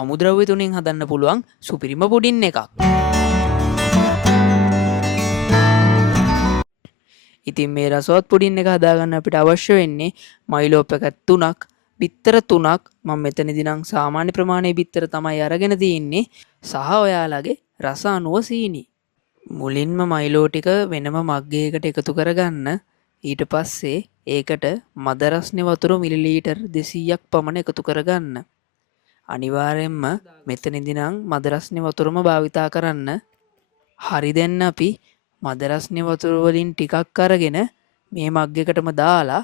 අමුද්‍රව්‍ය තුنين හදන්න පුළුවන් සුපිරිම පුඩින් එකක්. ඉතින් මේ රසවත් පුඩින් එක හදාගන්න අපිට අවශ්‍ය වෙන්නේ මයිලෝ පැකට් 3ක්, බිත්තර 3ක්. මම මෙතනදී නම් සාමාන්‍ය ප්‍රමාණයේ බිත්තර තමයි අරගෙන තියෙන්නේ සහ ඔයාලගේ රස අනුව සීනි. මුලින්ම මයිලෝ ටික වෙනම මග්ගයකට එකතු කරගන්න. ඊට පස්සේ ඒකට මදරස්නේ වතුර මිලිලීටර් 200ක් පමණ එකතු කරගන්න. අනිවාර්යෙන්ම මෙතනදී නම් මදරස්නේ වතුරම භාවිතා කරන්න. හරි දැන් අපි මදරස්නේ වතුර වලින් ටිකක් අරගෙන මේ මග් එකටම දාලා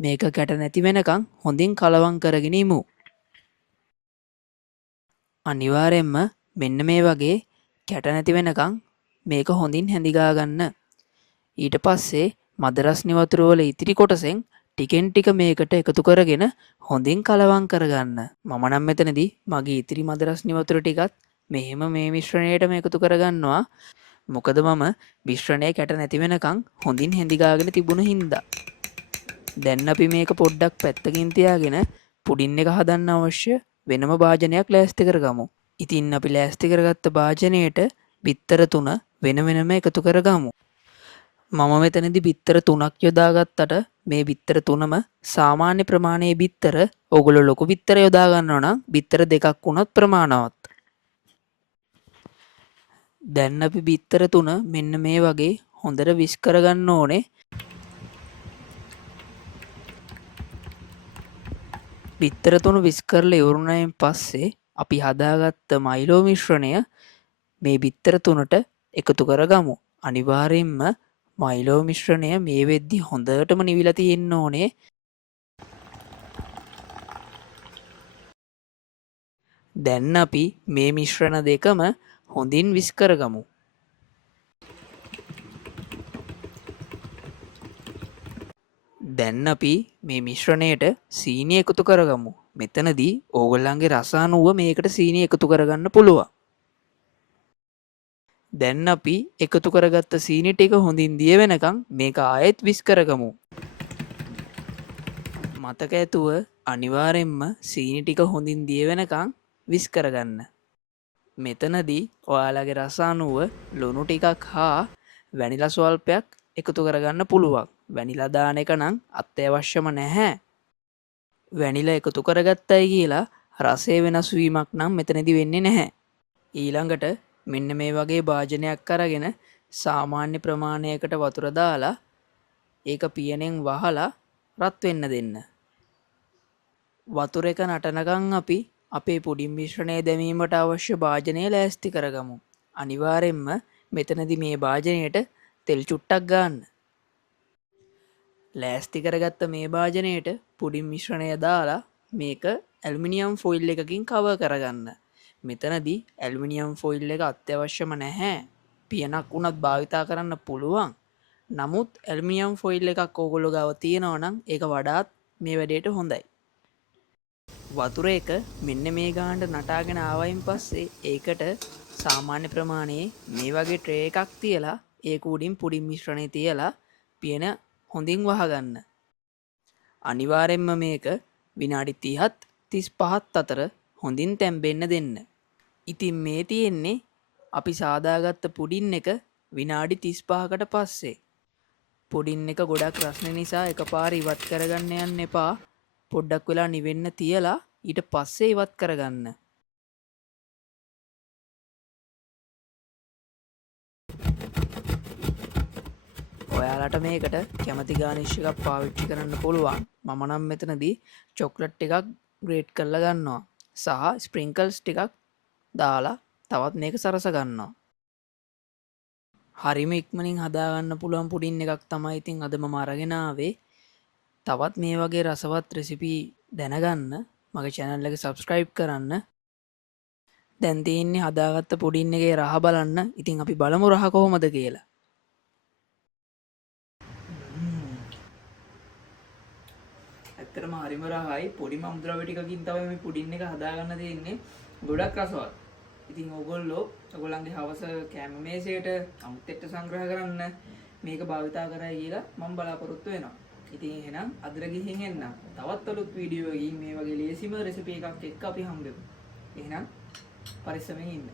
මේක කැට නැති වෙනකන් හොඳින් කලවම් කරගෙන ඉමු. අනිවාර්යෙන්ම මෙන්න මේ වගේ කැට නැති වෙනකන් මේක හොඳින් හැඳිගා ගන්න. ඊට පස්සේ මදරස්නේ වතුර වල ඉතිරි කොටසෙන් ටිකෙන් ටික මේකට එකතු කරගෙන හොඳින් කලවම් කරගන්න. මම නම් මෙතනදී මගේ ඉතිරි මදරස්නේ වතුර ටිකත් මෙහෙම මේ මිශ්‍රණයටම එකතු කරගන්නවා. මොකද මම මිශ්‍රණය කැට නැති වෙනකන් හොඳින් හැඳිගාගෙන තිබුණ හින්දා. දැන් අපි මේක පොඩ්ඩක් පැත්තකින් තියාගෙන පුඩින් එක හදන්න අවශ්‍ය වෙනම භාජනයක් ලෑස්ති කරගමු. ඉතින් අපි ලෑස්ති කරගත්ත භාජනයට බිත්තර 3 වෙන වෙනම එකතු කරගමු. මම මෙතනදී බිත්තර 3ක් යොදාගත්තට මේ බිත්තර 3ම සාමාන්‍ය ප්‍රමාණයේ බිත්තර. ඔගොල්ලෝ ලොකු බිත්තර යොදා ගන්නවා නම් බිත්තර 2ක් වුණත් ප්‍රමාණවත්. දැන් අපි බිත්තර 3 මෙන්න මේ වගේ හොඳට විස් කරගන්න ඕනේ. බිත්තර 3 විස් කරලා ඉවරුණායින් පස්සේ අපි හදාගත්ත මයිලෝ මිශ්‍රණය මේ බිත්තර 3ට එකතු කරගමු. අනිවාර්යෙන්ම මයිලෝ මිශ්‍රණය මේ වෙද්දි හොඳටම නිවිලා තියෙන්න ඕනේ. දැන් අපි මේ මිශ්‍රණ දෙකම හොඳින් විස් කරගමු. දැන් අපි මේ මිශ්‍රණයට සීනි එකතු කරගමු. මෙතනදී ඕගොල්ලන්ගේ රස අනුව මේකට සීනි එකතු කරගන්න පුළුවන්. දැන් අපි එකතු කරගත්ත සීනි ටික හොඳින් දිය වෙනකන් මේක ආයෙත් විස් කරගමු. මතක ඇතුව අනිවාර්යෙන්ම සීනි ටික හොඳින් දිය වෙනකන් විස් කරගන්න. මෙතනදී ඔයාලගේ රස අනුව ලුණු ටිකක් හා වැනිලා ස්වල්පයක් එකතු කරගන්න පුළුවන්. වැනිලා දාන එක නම් අත්‍යවශ්‍යම නැහැ. වැනිලා එකතු කරගත්තයි කියලා රසය වෙනස් වීමක් නම් මෙතනදී වෙන්නේ නැහැ. ඊළඟට මෙන්න මේ වගේ භාජනයක් අරගෙන සාමාන්‍ය ප්‍රමාණයකට වතුර දාලා ඒක පියනෙන් වහලා රත් වෙන්න දෙන්න. වතුර එක නටනකන් අපි අපේ පුඩින් මිශ්‍රණය දැමීමට අවශ්‍ය භාජනය ලෑස්ති කරගමු. අනිවාර්යෙන්ම මෙතනදී මේ භාජනයට තෙල් චුට්ටක් ගන්න. ලෑස්ති කරගත්ත මේ භාජනයට පුඩින් මිශ්‍රණය දාලා මේක ඇලුමිනියම් ෆොයිල් එකකින් කවර් කරගන්න. මෙතනදී ඇලුමිනියම් ෆොයිල් එක අත්‍යවශ්‍යම නැහැ. පියනක් වුණත් භාවිතා කරන්න පුළුවන්. නමුත් ඇලුමිනියම් ෆොයිල් එකක් ඕගොල්ලෝ ගාව තියෙනවා නම් ඒක වඩාත් මේ වැඩේට හොඳයි. වතුර එක මෙන්න මේ ගානට නටාගෙන ආවයින් පස්සේ ඒකට සාමාන්‍ය ප්‍රමාණයේ මේ වගේ ට්‍රේ එකක් තියලා ඒක උඩින් පුඩින් මිශ්‍රණය තියලා පියන හොඳින් වහගන්න. අනිවාර්යෙන්ම මේක විනාඩි 30ත් 35ත් අතර හොඳින් තැම්බෙන්න දෙන්න. ඉතින් මේ තියෙන්නේ අපි සාදාගත්ත පුඩින් එක විනාඩි 35කට පස්සේ. පුඩින් එක ගොඩක් රස්නේ නිසා එකපාර ඉවත් කරගන්න යන්න එපා. පොඩ්ඩක් වෙලා නිවෙන්න තියලා ඊට පස්සේ ඉවත් කරගන්න. ඔයාලට මේකට කැමති ගානිෂ් එකක් පාවිච්චි කරන්න පුළුවන්. මම නම් මෙතනදී චොක්ලට් එකක් ග්‍රේට් කරලා ගන්නවා සහ ස්ප්‍රින්කල්ස් ටිකක් දාලා තවත් මේක සරස ගන්නවා. හරිම ඉක්මනින් හදාගන්න පුළුවන් පුඩින් එකක් තමයි ඉතින් අද මම අරගෙන ආවේ. තවත් මේ වගේ රසවත් රෙසිපි දැනගන්න මගේ channel එක subscribe කරන්න. දැන් තියෙන්නේ හදාගත්ත පුඩින් එකේ රහ බලන්න. ඉතින් අපි බලමු රහ කොහොමද කියලා. ඇත්තටම හරිම රහයි. පොඩි අමුද්‍රව්‍ය ටිකකින් තමයි මේ පුඩින් එක හදාගන්න තියෙන්නේ. ගොඩක් රසවත්. ඉතින් ඔයගොල්ලන්ගේ හවස කැම මේසයට අමුත්තෙට්ට සංග්‍රහ කරන්න මේක භාවිතා කරයි කියලා මම බලාපොරොත්තු වෙනවා. ඉතින් එහෙනම් අදට ගිහින් එන්න. තවත් අලුත් වීඩියෝ එකකින් මේ වගේ ලේසිම රෙසිපි එකක් එක්ක අපි හම්බෙමු. එහෙනම් පරිස්සමෙන් ඉන්න.